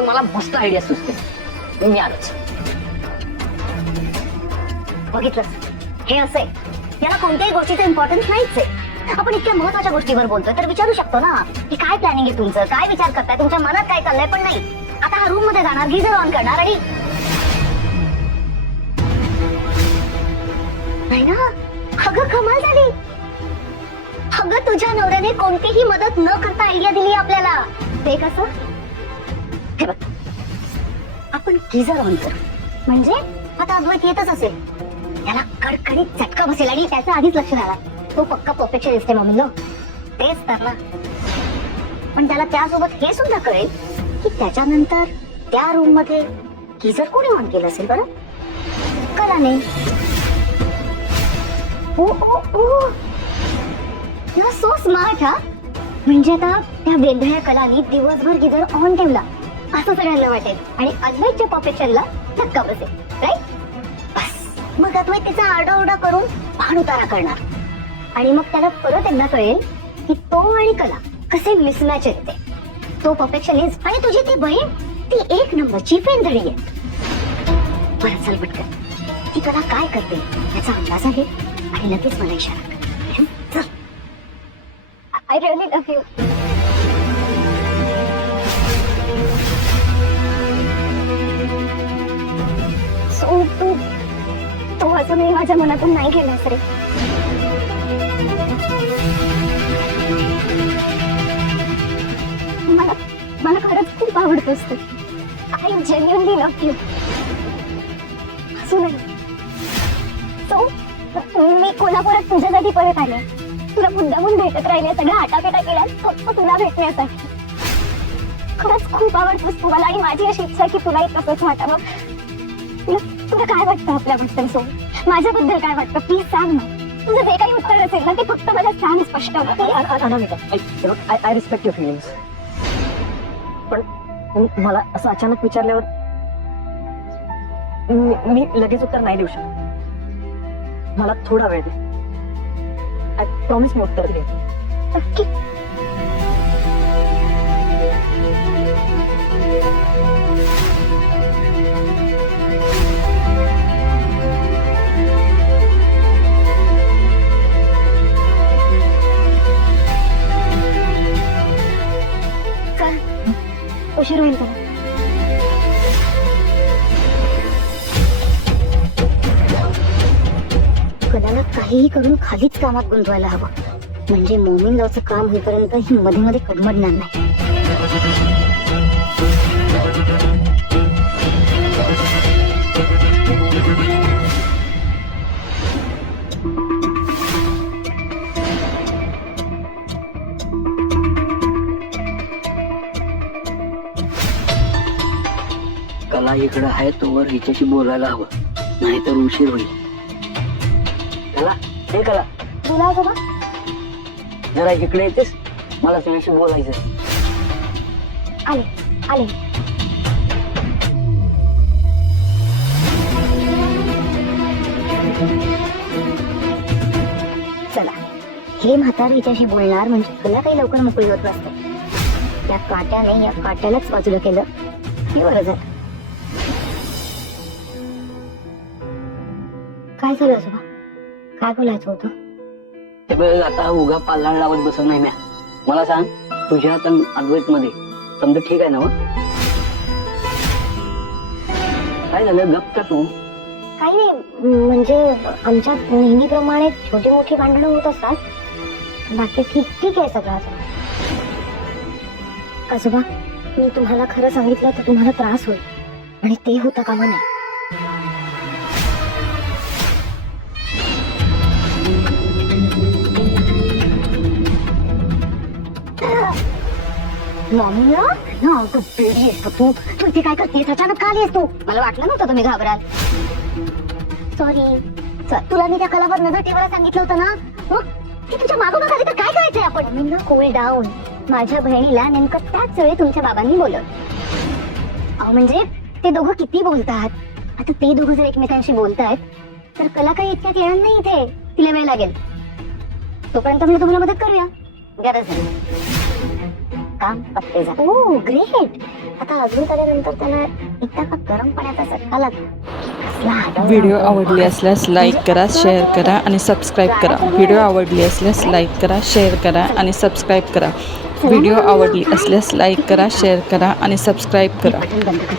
मग मला मस्त आयडिया सुचते. मी आलोच. बघितलं, हे असं आहे, याला कोणत्याही गोष्टीचा इम्पॉर्टन्स नाहीच आहे. आपण इतक्या महत्वाच्या गोष्टीवर बोलतोय तर विचारू शकतो ना की काय प्लॅनिंग आहे तुमचं, काय विचार करताय, तुमच्या मनात काय चाललंय. पण नाही, आता हा रूम मध्ये जाणार, गिझर ऑन करणार आणि नाही ना. अगं कमाल झाली. अगं तुझ्या नवऱ्याने कोणतीही मदत न करता आयडिया दिली आपल्याला. ते कसं? हे बघ, आपण गिझर ऑन करू म्हणजे आता अद्वैत येतच असेल, त्याला कडकडीत झटका बसेल आणि त्याचं आधीच लक्ष आला तो पक्का परफेक्शनिस्ट आहे मम्मीला. तेच तर ना. पण त्याला त्यासोबत हे सुद्धा कळेल की त्याच्यानंतर त्या रूम मध्ये गिझर कोणी ऑन केलं असेल बरं? कलाने. ओ ओ ओ, यू सो स्मार्ट. हा म्हणजे आता त्या वेंधळ्या कलानी दिवसभर गिझर ऑन ठेवला असं सगळ्यांना वाटेल आणि अद्वैतच्या परफेक्शनला धक्का बसेल, राईट? बस मग अद्वैत त्याचा आरडाओरडा करून भान उतारा करणार आणि मग त्याला परत एकदा कळेल की तो आणि कला कसे मिसमॅच आहेत ते. तो परफेक्शनिस्ट आणि तुझी ती बहीण ती एक नंबरची फेंधळी आहे. बरं चल पटकन, ती कला काय करते याचा अंदाज आहे आणि लगेच मला इशारा कर. चल. I really love you. So तू अजूनही माझ्या मनातून नाही गेलास रे. मला खरंच खूप आवडतोस तू. I genuinely love you. असू नाही. सो मी कोल्हापुरात तुझ्यासाठी परत आले, तुला मुद्दामून भेटत राहिले, सगळ्या आटापेटा केल्या फक्त तुला भेटण्यासाठी. खरंच खूप आवडतोस तू मला आणि माझी अशी इच्छा की तुलाही तसंच वाटावं. तुला काय वाटतं आपल्याबद्दल? सो माझ्याबद्दल काय वाटतं प्लीज सांग ना. तुझं जे काही उत्तर असेल ना ते फक्त मला सांग स्पष्ट. आय रिस्पेक्ट युअर फिलिंग्स, पण मला असं अचानक विचारल्यावर मी लगेच उत्तर नाही देऊ शकत. मला थोडा वेळ दे. आय प्रॉमिस मी उत्तर देईन. नक्की. उशीर होईल का? कदाला काहीही करून खालीच कामात गुंतवायला हवं म्हणजे मोमीन लॉचं काम होईपर्यंत ही मध्ये मध्ये कडमडणार नाही. कला इकडं आहे तोवर हिच्याशी बोलायला हवं, नाहीतर उशीर होईल. कला, हे कला, तुला बाबा जरा इकडे येतेस, मला तुझ्याशी बोलायचं. आले आले. चला, हे म्हातार हिच्याशी बोलणार म्हणजे तुला काही लवकर मोकळी होत नसते. त्या काट्याने या काट्यालाच बाजूला केलं हे बरं झालं. काय झालं आजोबा? काय बोलायचं होतं? हे बघ, आता उगा पाल्ला लावत बसत नाही म्या. मला सांग, तुझ्या आता अद्वैत मध्ये समजा ठीक आहे ना? काय झालं? गप्प का तू? काही नाही, म्हणजे आमच्यात नेहमीप्रमाणे छोटी मोठी भांडणं होत असतात, बाकी ठीक आहे सगळं. आजोबा, मी तुम्हाला खरं सांगितलं तर तुम्हाला त्रास होईल आणि ते होतं कामा नाही. मॉमीला ना तू पेढी आहेस तू इथे काय करतेस? अचानक का आलीस तू? मला वाटलं नव्हतं तुम्ही घाबराल. सॉरी. तुला मी त्या कलावर नजर ठेवायला सांगितलं होतं ना, मग ती तुझ्या मागोमाग आली तर काय करायचंय आपण? मी ना कूल डाऊन. माझ्या बहिणीला नेमकं त्याच वेळी तुमच्या बाबांनी बोलवलं. अहो म्हणजे ते दोघं किती बोलतात. आता ते दोघं जर एकमेकांशी बोलतायत तर कला काही इतक्यात येणार नाही इथे, तिला वेळ लागेल. तोपर्यंत मी तुम्हाला मदत करूया. गरज आहे. काम पत्ते झालं. ओ ग्रेट. आता अजून आल्यानंतर त्याला एकदा का गरम पाण्याचा झटका लागला. कसला हादरला व्हिडिओ होता. आवडली असल्यास लाईक करा, शेअर करा आणि सबस्क्राईब करा. व्हिडिओ आवडली असल्यास लाईक करा, शेअर करा आणि सबस्क्राईब करा. व्हिडिओ आवडली असल्यास लाईक करा, शेअर करा आणि सबस्क्राईब करा. बटन बंद कर.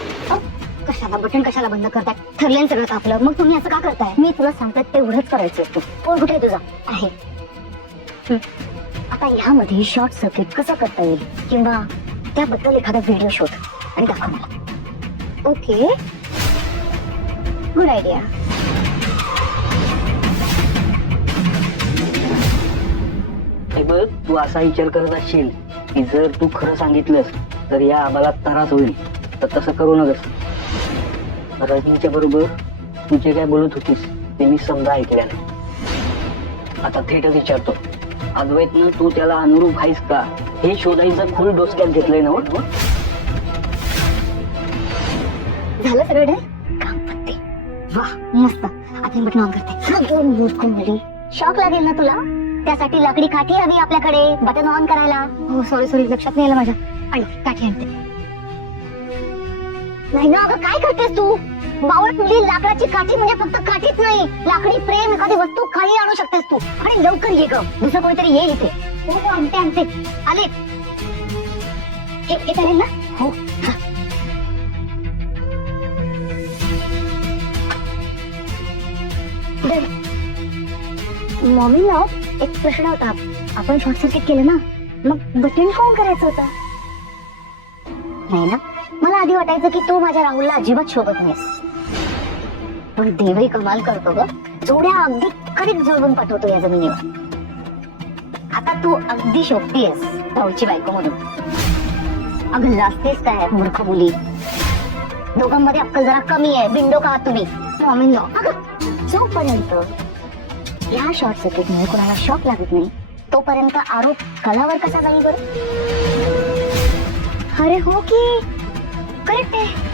कशाला बटन कशाला बंद करताय? ठरलेलं सगळं आपलं, मग तुम्ही असं का करताय? मी तुला सांगते तेवढंच करायचं असतं. फोन कुठे आहे तुझा? आहे. आता ह्यामध्ये शॉर्ट सर्किट कसं करता येईल किंवा त्याबद्दल एखादा व्हिडिओ शोध आणि दाखव मला. Okay, good idea. हे बघ, तू असा विचार करत असशील की जर तू खरं सांगितलंस तर या आम्हाला त्रास होईल, तर तसं करू नकस. रजनीच्या बरोबर तू जे काय बोलत होतीस ते मी समजा ऐकल्या नाही. आता थेटच विचारतो, अद्वैतनं तू त्याला अनुरूप आहेस का हे शोधायचं फुल डोसक्यात घेतलंय ना? झालं सगळं डन? काम पत्ते. वा, मस्त. आता मी बटन ऑन करते. शॉक लागेल ना तुला? त्यासाठी लाकडी काठी हवी आपल्याकडे बटन ऑन करायला. हो सॉरी लक्षात नाही आलं माझ्या. आणि काठी आणते. नाही ना अगं, काय करतेस तू? बावळट मुली, लाकडाची काठी म्हणजे फक्त काठीच नाही, लाकडी फ्रेम, एखादी वस्तू काही आणू शकतेस तू. आणि लवकर ये ग, दुसरं कोणीतरी येईल इथे. हो आणते आले. हे चालेल ना? हो. मॉमीला एक प्रश्न होता. आपण शॉर्ट सर्किट केलं ना, मग बटन कोण करायचं होतं? नाही ना, मला आधी वाटायचं की तू माझ्या राहुलला अजिबात शोधत नाहीस, पण देवही कमाल करतो ग. जोड्या अगदी करीत जुळवून पाठवतो या जमिनीवर. आता तू अगदी शोधतीयस राहुलची बायको म्हणून. अगं लाजतेस काय मूर्ख मुली? दोघांमध्ये अक्कल जरा कमी आहे. बिंडो का तुम्ही? मॉमीन अगं, जोपर्यंत या शॉर्ट सर्किटमुळे कोणाला शॉक लागत नाही तोपर्यंत आरोप कलावर कसा जाईल बरं? अरे हो की करेक्ट आहे.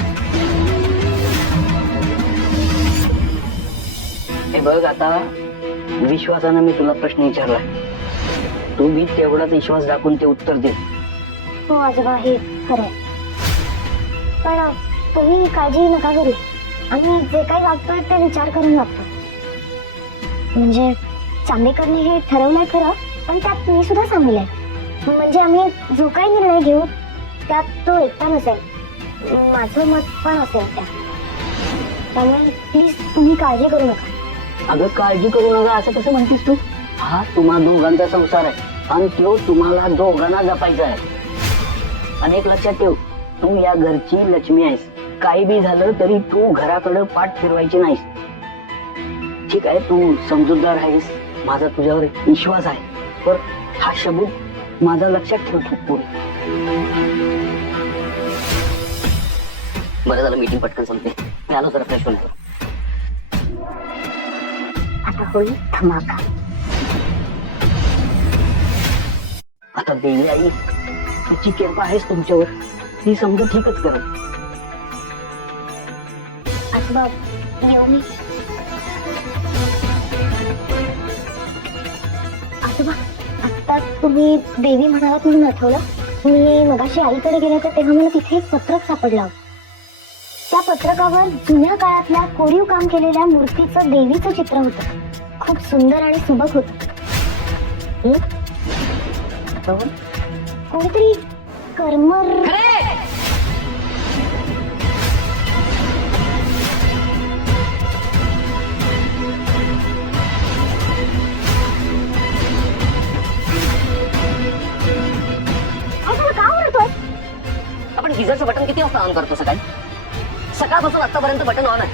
हे बघ, आता विश्वासानं मी तुला प्रश्न विचारला, तू बी तेवढाच विश्वास दाखवून ते उत्तर दे. हो आजोबा, हे खरंय. पण तुम्ही काळजी नका करू. आम्ही जे काही वागतोय ते विचार करून वागतो. म्हणजे चांदेकरने हे ठरवलंय खरं, पण त्यात मी सुद्धा सामील आहे. म्हणजे आम्ही जो काही निर्णय घेऊ त्यात तो एकटा नसेल, माझं मत पण असेल त्या. त्यामुळे प्लीज तुम्ही काळजी करू नका. अगं काळजी करू नका असं कसं म्हणतेस तू? हा तुम्हा दोघांचा संसार आहे आणि तो तुम्हाला दोघांना जपायचा आहे. आणि एक लक्षात ठेव, तू या घरची लक्ष्मी आहेस. काही बी झालं तरी तू घराकडे पाठ फिरवायची नाहीस. ठीक आहे, तू समजूतदार आहेस, माझा तुझ्यावर विश्वास आहे, पण हा शब्द माझा लक्षात ठेव तू. बरं झालं मीटिंग पटकन संपते, मी आलो तर फ्रेश होऊन. आता होईल धमाका. आता देवी आई तिची कृपा आहेस तुमच्यावर, ती समजा ठीकच करत. आजोबा येऊ मी? आजोबा, आता तुम्ही देवी म्हणालात म्हणून आठवलं. मी मगाशी आईकडे गेले तर तेव्हा मला तिथे एक पत्रक सापडलं. त्या पत्रकावर जुन्या काळातल्या कोरीव काम केलेल्या मूर्तीचं देवीचं चित्र होतं. खूप सुंदर आणि सुबक होत. कोणीतरी कर्मर. आपण गिझरचं बटन किती वाजता ऑन करतो? सकाळी. सकाळपासून आतापर्यंत बटन ऑन आहे.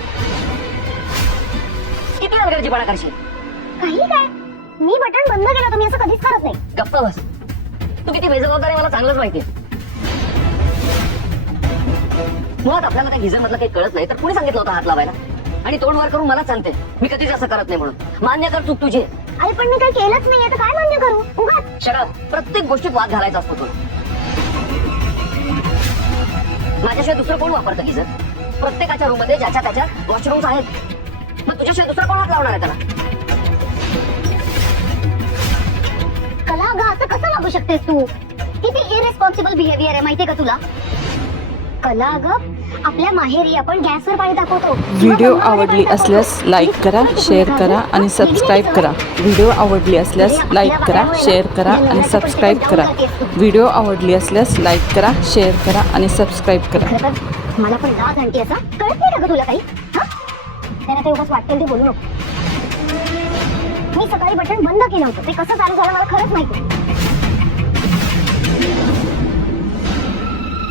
किती वेळ गरजेपणा करशील? काही काय, मी बटन बंद केलं, तुम्ही असं कधीच करत नाही. गप्पा बस. तू किती बेजबाबदार आहे मला चांगलंच माहितीये. मुळात आपल्याला त्या गिझर मधलं काही कळत नाही तर कुणी सांगितलं होतं हात लावायला? आणि तोंड वर करून मला सांगते मी कधीच असं करत नाही म्हणून. मान्य कर चूक तुझी. अरे पण मी काही केलंच नाहीये तर काय मान्य करू? उगाच शरद, प्रत्येक गोष्टीत वाद घालायचा असतो तुला. माझ्याशिवाय दुसरं कोण वापरतं गिझर? प्रत्येकाच्या रूम मध्ये ज्याच्या त्याच्या वॉशरूम्स आहेत. मग तुझ्याशिवाय दुसरा कोण हात लावणार आहे त्याला? कला, अगं असं कसं वागू शकतेस तू? किती इरेस्पॉन्सिबल बिहेवियर आहे माहितीये का तुला? कला अगं, आपल्या माहेरी आपण गॅसवर पाणी तापवतो. व्हिडिओ आवडली असल्यास लाईक करा, शेअर करा आणि सबस्क्राईब करा. व्हिडिओ आवडली असल्यास लाईक करा, शेअर करा आणि सबस्क्राईब करा. व्हिडिओ आवडली असल्यास लाईक करा, शेअर करा आणि सबस्क्राईब करा. खरं तर मला पण लाज आणते असा. कळत नाही का गं तुला काही? हा? त्यांना ते उगाच वाटेल ते बोलू नको. मी सकाळी बटन बंद केलं होतं. ते कसं चालू झालं मला खरंच माहिती.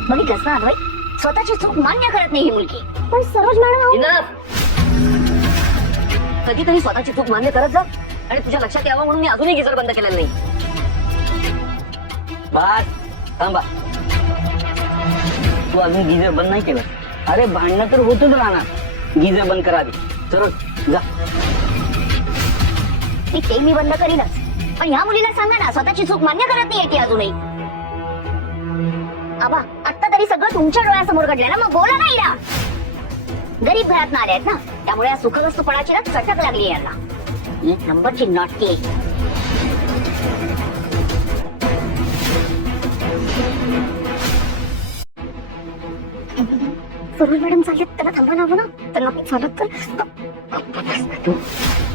बघितलंस ना अद्वैत, स्वतःची चूक मान्य करत नाही ही मुलगी. पण सरोज मॅडम, कधीतरी स्वतःची चूक मान्य करत जा. आणि तुझ्या लक्षात यावं म्हणून मी अजूनही गिझर बंद केलेलं नाही. बस थांबा, तू अजून गिझर बंद नाही केलं. अरे भांडणं तर होतच राहणार. गिझर बंद करावी. सरोज जा. ते मी बंद करीनच. पण ह्या मुलीला सांगा ना, स्वतःची चूक मान्य करत नाही ती अजूनही. आबा, आता तरी सगळं तुमच्या डोळ्यासमोर घडलं ना, मग बोला नाही ना. गरीब घरात आले आहेत ना, त्यामुळे या सुखवस्तूपणाची ना चटक लागली यांना. एक नंबरची नाटकी. सरोज मॅडम चालत, त्यांना थांबा हवं ना. त्यांना काही चालत तर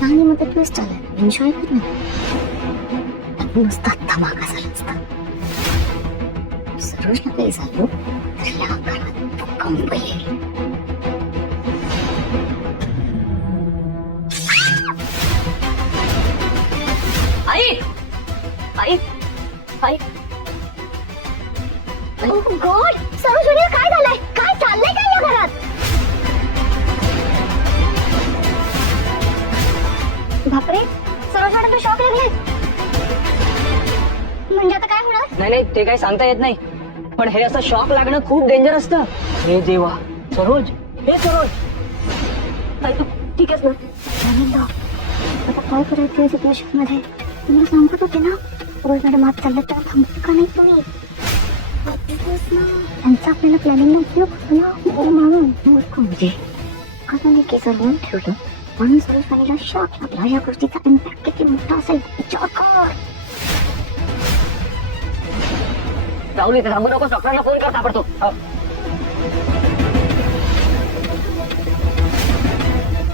आणि मग ते ट्विस्ट आलं. एन्जॉय कर ना. नुसता धमाका झाला असता. सरोजला काही झालं तर या घरात भूकंप येईल. आई आई आई Oh God! सरोज वडील, काय झालंय? काय चाललंय काय या घरात? बापरे, सरोज मॅडम तर शॉक लागले. म्हणजे आता काय होणार? नाही ते काही सांगता येत नाही. पण हे असं शॉक लागणं खूप डेंजर असतं. हे देवा. सरोज, हे सरोज, आई तू ठीक आहेस ना? आनंद, आता काय करायचं या सिच्युएशन मध्ये? तुम्ही सांगत होते ना, सरोज मॅडम आत चाललं तर थांबत का नाही तुम्ही? त्यांचा आपल्याला प्लॅनिंगला उपयोग होतो ना. म्हणून मूर्ख म्हणजे अजून एक केस लिहून ठेवलं म्हणून सरोज मॅडमला शॉक लागला. या गोष्टीचा इम्पॅक्ट किती मोठा असेल विचार कर. राहुल, इथे थांबू नको. डॉक्टरला फोन कर ताबडतोब.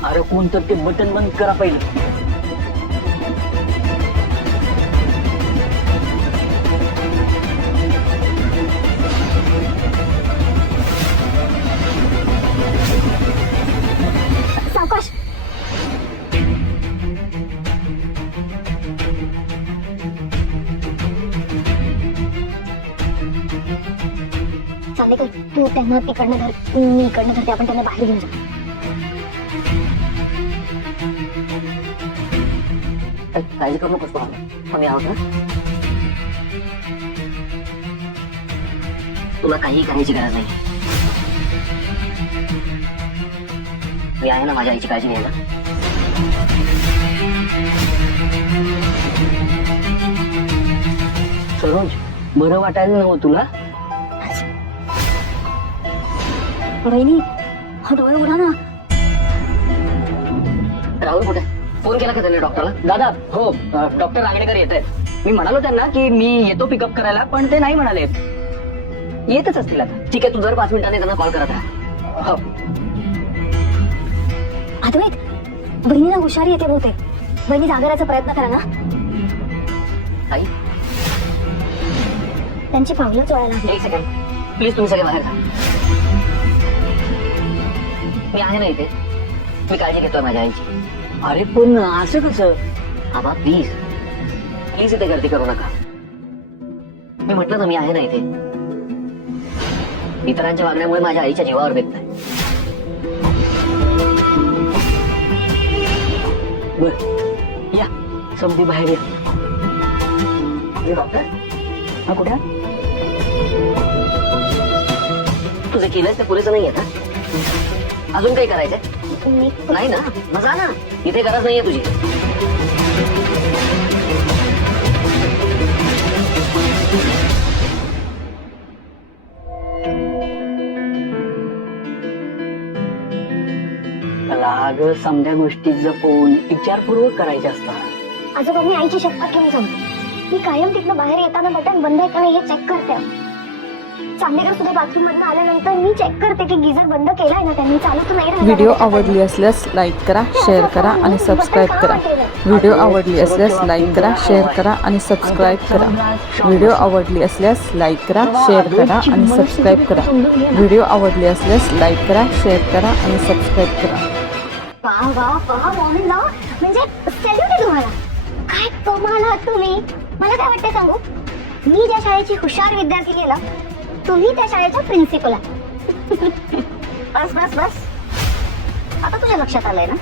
अरे कोणतं ते बटन बंद करा पहिलं. सावकाश. चालेल, तू त्यांना तिकडनं धर, मी इकडनं धरते. आपण त्यांना बाहेर घेऊन जाऊ. काळजी करू नकोस. आम्ही आहोत ना. तुला काही करायची गरज नाही. मी आहे ना माझ्या आईची काळजी घ्यायला. सरोज, बरं वाटायला नव्हतं तुला? वहिनी, हा डोळे उघडा ना. राहुल कुठे? फोन केला का त्याने डॉक्टरला? दादा, हो डॉक्टर रांगणेकर येत आहेत. मी म्हणालो त्यांना की मी येतो पिकअप करायला, पण ते नाही म्हणाले. येतच असतील आता. ठीक आहे, तू दर 5 मिनिटांनी त्यांना कॉल करत राहा. हो. अद्वैत, बहिणीला हुशारी येते बहुतेक. बहिणी जागरायचा प्रयत्न करा ना. आई, त्यांची पावलं चोळायला हवी. एक सेकंड प्लीज, तुम्ही सगळे बाहेर जा. मी आहे ना इथे. मी काळजी घेतोय माझ्या आईची. अरे पण असं कसं? आबा प्लीज प्लीज इथे गर्दी करू नका. मी म्हटलं ना मी आहे ना इथे. इतरांच्या वागण्यामुळे माझ्या आईच्या जीवावर बेततंय. बर या, समधी बाहेर या. डॉक्टर, हा कुठे? तुझे केलंय ते पुरेसं नाही आहे ना? अजून काही करायचंय? नाही ना? मग जा ना. इथे गरज नाहीये तुझी. अगं समध्या गोष्टी जपून विचारपूर्वक करायच्या असतात. आजोबा, मी आईची शपथ घेऊन सांगतो, मी कायम तिथनं बाहेर येताना बटन बंद आहे का नाही हे चेक करते. चांदेकर सुद्धा बाथरूम मधून आल्यानंतर मी चेक करते की गिझर बंद केलाय ना त्यांनी, चालू तर नाही राहिला. व्हिडिओ आवडली असल्यास लाईक करा, शेअर करा आणि सबस्क्राईब करा. व्हिडिओ आवडली असल्यास लाईक करा, शेअर करा आणि सबस्क्राईब करा. व्हिडिओ आवडली असल्यास लाईक करा, शेअर करा आणि सबस्क्राईब करा. व्हिडिओ आवडली असल्यास लाईक करा, शेअर करा आणि सबस्क्राईब करा. वा वा वा मॉर्निंग लावा, म्हणजे सॅल्यूट आहे तुम्हाला. काय कमाल आहात तुम्ही. मला काय वाटतं सांगू, मी ज्या शाळेची हुशार विद्यार्थी आहे ना, तुम्ही त्या शाळेच्या प्रिन्सिपल आहात. बस बस बस, आता तुझ्या लक्षात आलंय ना.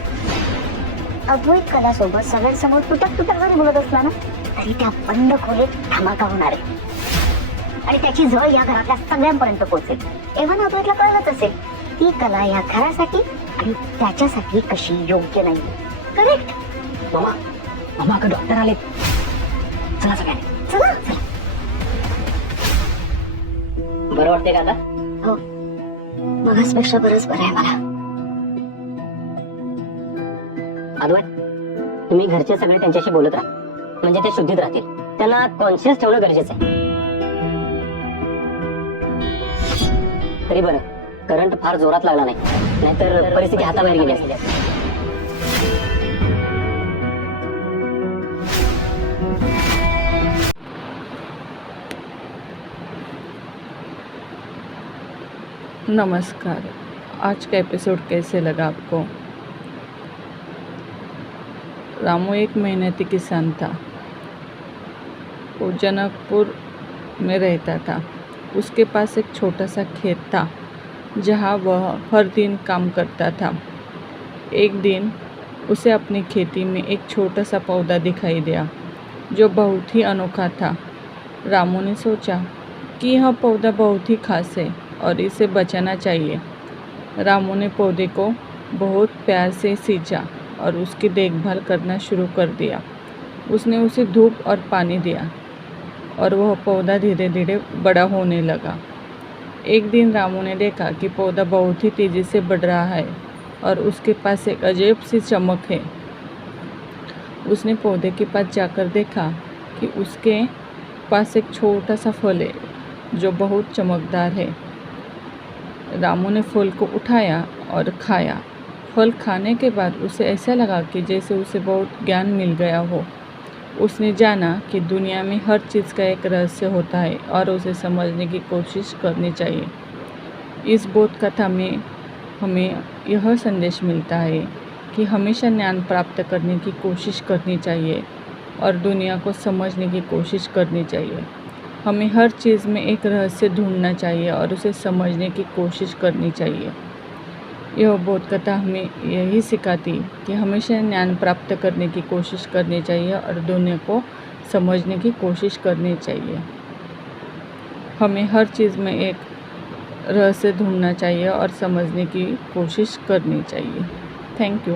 अद्वैत कला सोबत सगळ्यांसमोर तुटक तुटक जरी बोलत असला ना, तरी त्या बंद खोलीत धमाका होणार आहे आणि त्याची झळ या घरातल्या सगळ्यांपर्यंत पोहोचेल. एव्हा ना अद्वैतला कळलंच असेल ती कला या घरासाठी आणि त्याच्यासाठी कशी योग्य नाही. करेक्ट. मामा मामा का डॉक्टर आले, चला सगळ्यांनी. चला चला. बरं वाटते का आता? हो, मगासपेक्षा बरंच बरं आहे मला. अद्वैत, तुम्ही घरचे सगळे त्यांच्याशी बोलत राहा, म्हणजे ते शुद्धीत राहतील. त्यांना कॉन्शियस ठेवणं गरजेचं आहे. तरी बरं, करंट फार जोरात लागला नाही, नाहीतर परिस्थिती हाताबाहेर गेली असते. नमस्कार, आज का एपिसोड कैसे लगा आपको? रामू एक मेहनती किसान था. वो जनकपुर में रहता था. उसके पास एक छोटा सा खेत था जहाँ वह हर दिन काम करता था. एक दिन उसे अपनी खेती में एक छोटा सा पौधा दिखाई दिया जो बहुत ही अनोखा था. रामू ने सोचा कि यह पौधा बहुत ही खास है और इसे बचाना चाहिए. रामू ने पौधे को बहुत प्यार से सींचा और उसकी देखभाल करना शुरू कर दिया. उसने उसे धूप और पानी दिया और वह पौधा धीरे धीरे बड़ा होने लगा. एक दिन रामू ने देखा कि पौधा बहुत ही तेज़ी से बढ़ रहा है और उसके पास एक अजीब सी चमक है. उसने पौधे के पास जाकर देखा कि उसके पास एक छोटा सा फल है जो बहुत चमकदार है. रामू ने फल को उठाया और खाया. फल खाने के बाद उसे ऐसा लगा कि जैसे उसे बहुत ज्ञान मिल गया हो. उसने जाना कि दुनिया में हर चीज़ का एक रहस्य होता है और उसे समझने की कोशिश करनी चाहिए. इस बोध कथा में हमें यह संदेश मिलता है कि हमेशा ज्ञान प्राप्त करने की कोशिश करनी चाहिए और दुनिया को समझने की कोशिश करनी चाहिए. हमें हर चीज़ में एक रहस्य ढूंढना चाहिए और उसे समझने की कोशिश करनी चाहिए. यह बोध कथा हमें यही सिखाती कि हमेशा ज्ञान प्राप्त करने की कोशिश करनी चाहिए और दुनिया को समझने की कोशिश करनी चाहिए. हमें हर चीज़ में एक रहस्य ढूंढना चाहिए और समझने की कोशिश करनी चाहिए. Thank you.